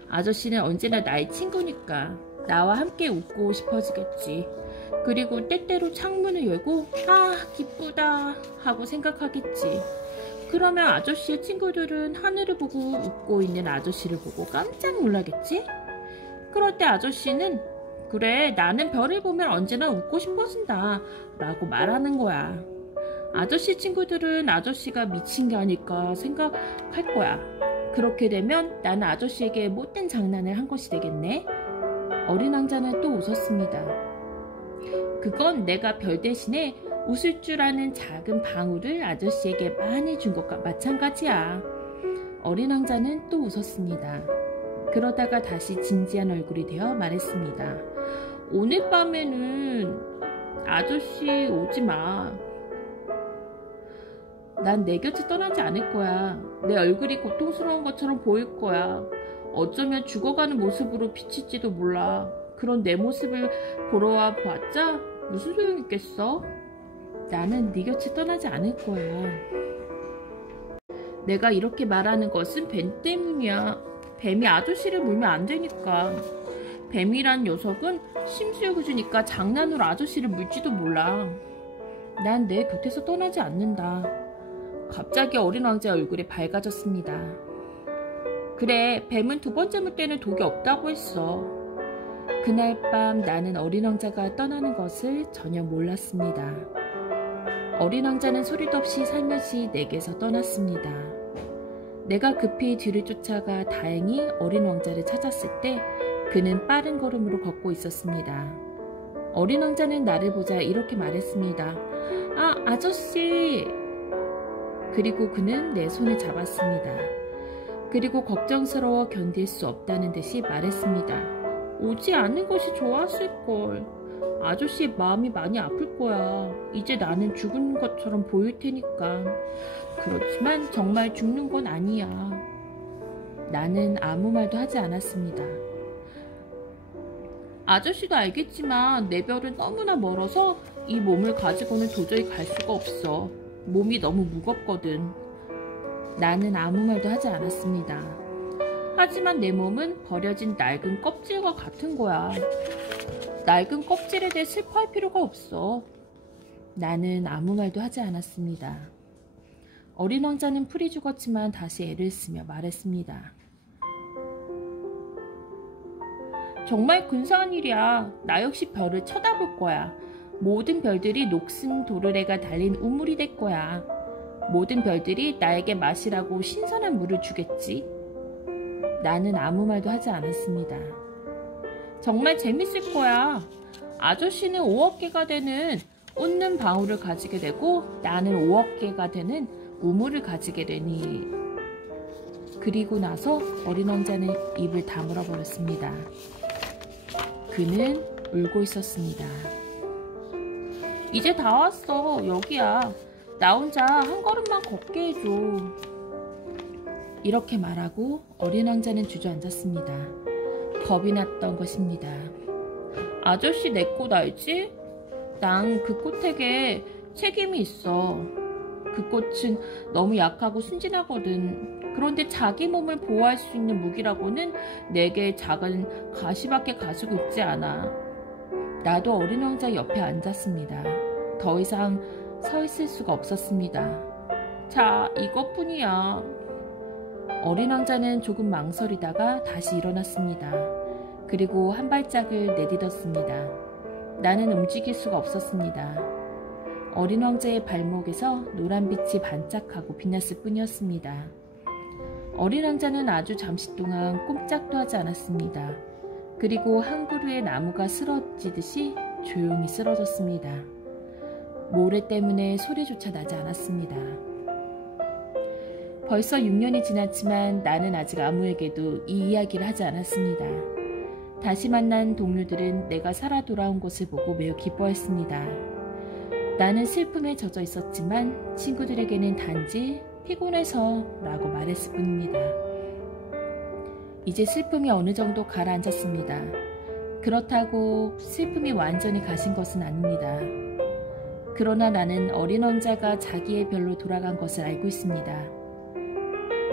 아저씨는 언제나 나의 친구니까 나와 함께 웃고 싶어지겠지. 그리고 때때로 창문을 열고 아 기쁘다 하고 생각하겠지. 그러면 아저씨의 친구들은 하늘을 보고 웃고 있는 아저씨를 보고 깜짝 놀라겠지? 그럴 때 아저씨는 그래 나는 별을 보면 언제나 웃고 싶어진다 라고 말하는 거야. 아저씨 친구들은 아저씨가 미친 게 아닐까 생각할 거야. 그렇게 되면 나는 아저씨에게 못된 장난을 한 것이 되겠네. 어린 왕자는 또 웃었습니다. 그건 내가 별 대신에 웃을 줄 아는 작은 방울을 아저씨에게 많이 준 것과 마찬가지야. 어린 왕자는 또 웃었습니다. 그러다가 다시 진지한 얼굴이 되어 말했습니다. 오늘 밤에는 아저씨 오지 마. 난 내 곁을 떠나지 않을 거야. 내 얼굴이 고통스러운 것처럼 보일 거야. 어쩌면 죽어가는 모습으로 비칠지도 몰라. 그런 내 모습을 보러 와 봤자 무슨 소용 있겠어? 나는 네 곁을 떠나지 않을 거야. 내가 이렇게 말하는 것은 뱀 때문이야. 뱀이 아저씨를 물면 안 되니까. 뱀이란 녀석은 심술구주니까 장난으로 아저씨를 물지도 몰라. 난 내 곁에서 떠나지 않는다. 갑자기 어린 왕자의 얼굴이 밝아졌습니다. 그래, 뱀은 두 번째 물 때는 독이 없다고 했어. 그날 밤 나는 어린 왕자가 떠나는 것을 전혀 몰랐습니다. 어린 왕자는 소리도 없이 살며시 내게서 떠났습니다. 내가 급히 뒤를 쫓아가 다행히 어린 왕자를 찾았을 때 그는 빠른 걸음으로 걷고 있었습니다. 어린 왕자는 나를 보자 이렇게 말했습니다. 아, 아저씨! 그리고 그는 내 손을 잡았습니다. 그리고 걱정스러워 견딜 수 없다는 듯이 말했습니다. 오지 않는 것이 좋았을걸. 아저씨의 마음이 많이 아플 거야. 이제 나는 죽은 것처럼 보일 테니까. 그렇지만 정말 죽는 건 아니야. 나는 아무 말도 하지 않았습니다. 아저씨도 알겠지만 내 별은 너무나 멀어서 이 몸을 가지고는 도저히 갈 수가 없어. 몸이 너무 무겁거든. 나는 아무 말도 하지 않았습니다. 하지만 내 몸은 버려진 낡은 껍질과 같은 거야. 낡은 껍질에 대해 슬퍼할 필요가 없어. 나는 아무 말도 하지 않았습니다. 어린 왕자는 풀이 죽었지만 다시 애를 쓰며 말했습니다. 정말 근사한 일이야. 나 역시 별을 쳐다볼 거야. 모든 별들이 녹슨 도르래가 달린 우물이 될 거야. 모든 별들이 나에게 마시라고 신선한 물을 주겠지. 나는 아무 말도 하지 않았습니다. 정말 재밌을 거야. 아저씨는 5억 개가 되는 웃는 방울을 가지게 되고 나는 5억 개가 되는 우물을 가지게 되니. 그리고 나서 어린 왕자는 입을 다물어 버렸습니다. 그는 울고 있었습니다. 이제 다 왔어. 여기야. 나 혼자 한 걸음만 걷게 해줘. 이렇게 말하고 어린 왕자는 주저앉았습니다. 겁이 났던 것입니다. 아저씨 내 꽃 알지? 난 그 꽃에게 책임이 있어. 그 꽃은 너무 약하고 순진하거든. 그런데 자기 몸을 보호할 수 있는 무기라고는 내게 작은 가시밖에 가지고 있지 않아. 나도 어린 왕자 옆에 앉았습니다. 더 이상 서 있을 수가 없었습니다. 자, 이것뿐이야. 어린 왕자는 조금 망설이다가 다시 일어났습니다. 그리고 한 발짝을 내딛었습니다. 나는 움직일 수가 없었습니다. 어린 왕자의 발목에서 노란빛이 반짝하고 빛났을 뿐이었습니다. 어린 왕자는 아주 잠시 동안 꼼짝도 하지 않았습니다. 그리고 한 그루의 나무가 쓰러지듯이 조용히 쓰러졌습니다. 모래 때문에 소리조차 나지 않았습니다. 벌써 6년이 지났지만 나는 아직 아무에게도 이 이야기를 하지 않았습니다. 다시 만난 동료들은 내가 살아 돌아온 것을 보고 매우 기뻐했습니다. 나는 슬픔에 젖어 있었지만 친구들에게는 단지 피곤해서 라고 말했을 뿐입니다. 이제 슬픔이 어느 정도 가라앉았습니다. 그렇다고 슬픔이 완전히 가신 것은 아닙니다. 그러나 나는 어린 왕자가 자기의 별로 돌아간 것을 알고 있습니다.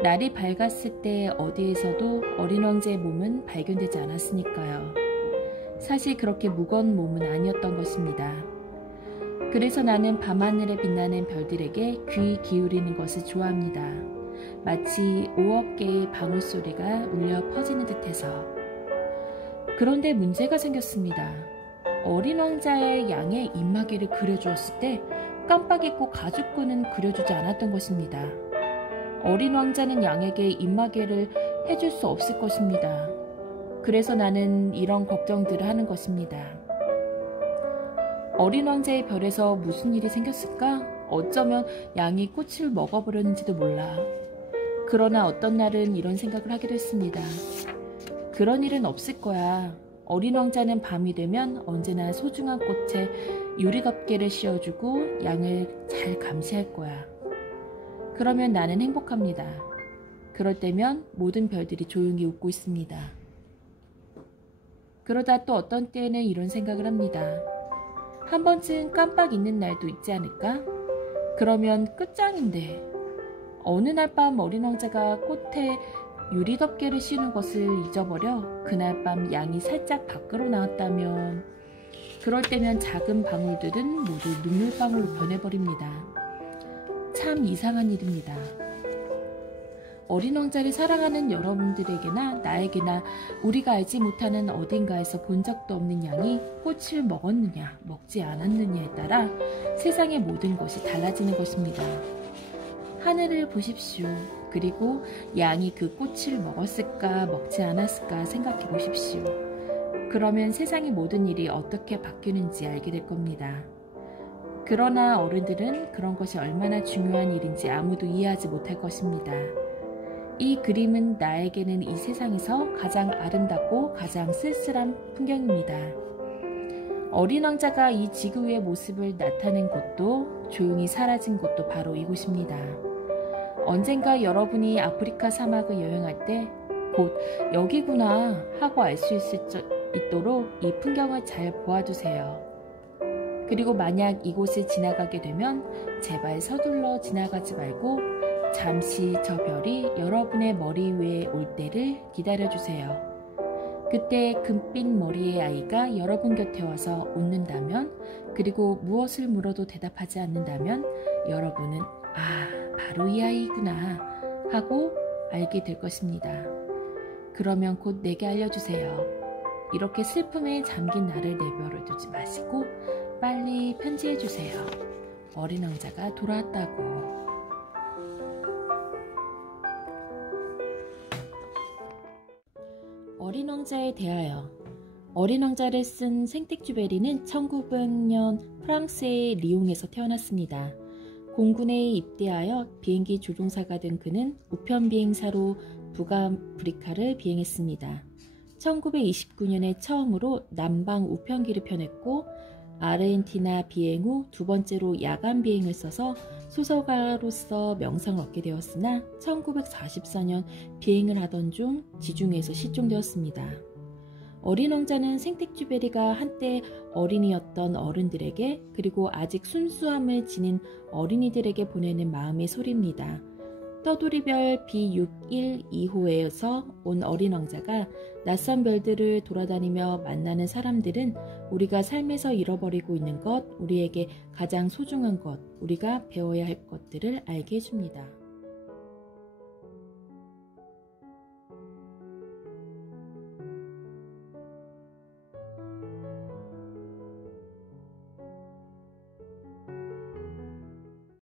날이 밝았을 때 어디에서도 어린 왕자의 몸은 발견되지 않았으니까요. 사실 그렇게 무거운 몸은 아니었던 것입니다. 그래서 나는 밤하늘에 빛나는 별들에게 귀 기울이는 것을 좋아합니다. 마치 5억 개의 방울소리가 울려 퍼지는 듯해서. 그런데 문제가 생겼습니다. 어린 왕자의 양의 입마개를 그려주었을 때 깜빡 잊고 가죽끈은 그려주지 않았던 것입니다. 어린 왕자는 양에게 입마개를 해줄 수 없을 것입니다. 그래서 나는 이런 걱정들을 하는 것입니다. 어린 왕자의 별에서 무슨 일이 생겼을까? 어쩌면 양이 꽃을 먹어버렸는지도 몰라. 그러나 어떤 날은 이런 생각을 하기도 했습니다. 그런 일은 없을 거야. 어린 왕자는 밤이 되면 언제나 소중한 꽃에 유리덮개를 씌워주고 양을 잘 감시할 거야. 그러면 나는 행복합니다. 그럴 때면 모든 별들이 조용히 웃고 있습니다. 그러다 또 어떤 때에는 이런 생각을 합니다. 한 번쯤 깜빡 잊는 날도 있지 않을까? 그러면 끝장인데. 어느 날 밤 어린 왕자가 꽃에 유리덮개를 씌우는 것을 잊어버려 그날 밤 양이 살짝 밖으로 나왔다면, 그럴 때면 작은 방울들은 모두 눈물방울로 변해버립니다. 참 이상한 일입니다. 어린 왕자를 사랑하는 여러분들에게나 나에게나 우리가 알지 못하는 어딘가에서 본 적도 없는 양이 꽃을 먹었느냐 먹지 않았느냐에 따라 세상의 모든 것이 달라지는 것입니다. 하늘을 보십시오. 그리고 양이 그 꽃을 먹었을까 먹지 않았을까 생각해 보십시오. 그러면 세상의 모든 일이 어떻게 바뀌는지 알게 될 겁니다. 그러나 어른들은 그런 것이 얼마나 중요한 일인지 아무도 이해하지 못할 것입니다. 이 그림은 나에게는 이 세상에서 가장 아름답고 가장 쓸쓸한 풍경입니다. 어린 왕자가 이 지구의 모습을 나타낸 곳도 조용히 사라진 곳도 바로 이곳입니다. 언젠가 여러분이 아프리카 사막을 여행할 때 곧 여기구나 하고 알 수 있도록 이 풍경을 잘 보아두세요. 그리고 만약 이곳을 지나가게 되면 제발 서둘러 지나가지 말고 잠시 저 별이 여러분의 머리 위에 올 때를 기다려주세요. 그때 금빛 머리의 아이가 여러분 곁에 와서 웃는다면, 그리고 무엇을 물어도 대답하지 않는다면 여러분은 바로 이 아이구나 하고 알게 될 것입니다. 그러면 곧 내게 알려주세요. 이렇게 슬픔에 잠긴 나를 내버려 두지 마시고 빨리 편지해주세요. 어린 왕자가 돌아왔다고. 어린 왕자에 대하여. 어린 왕자를 쓴 생텍쥐베리는 1900년 프랑스의 리옹에서 태어났습니다. 공군에 입대하여 비행기 조종사가 된 그는 우편 비행사로 북아프리카를 비행했습니다. 1929년에 처음으로 남방 우편기를 펴냈고 아르헨티나 비행 후 두 번째로 야간 비행을 써서 소설가로서 명성을 얻게 되었으나 1944년 비행을 하던 중 지중해에서 실종되었습니다. 어린 왕자는 생텍쥐베리가 한때 어린이였던 어른들에게, 그리고 아직 순수함을 지닌 어린이들에게 보내는 마음의 소리입니다. 떠돌이별 B612호에서 온 어린 왕자가 낯선 별들을 돌아다니며 만나는 사람들은 우리가 삶에서 잃어버리고 있는 것, 우리에게 가장 소중한 것, 우리가 배워야 할 것들을 알게 해줍니다.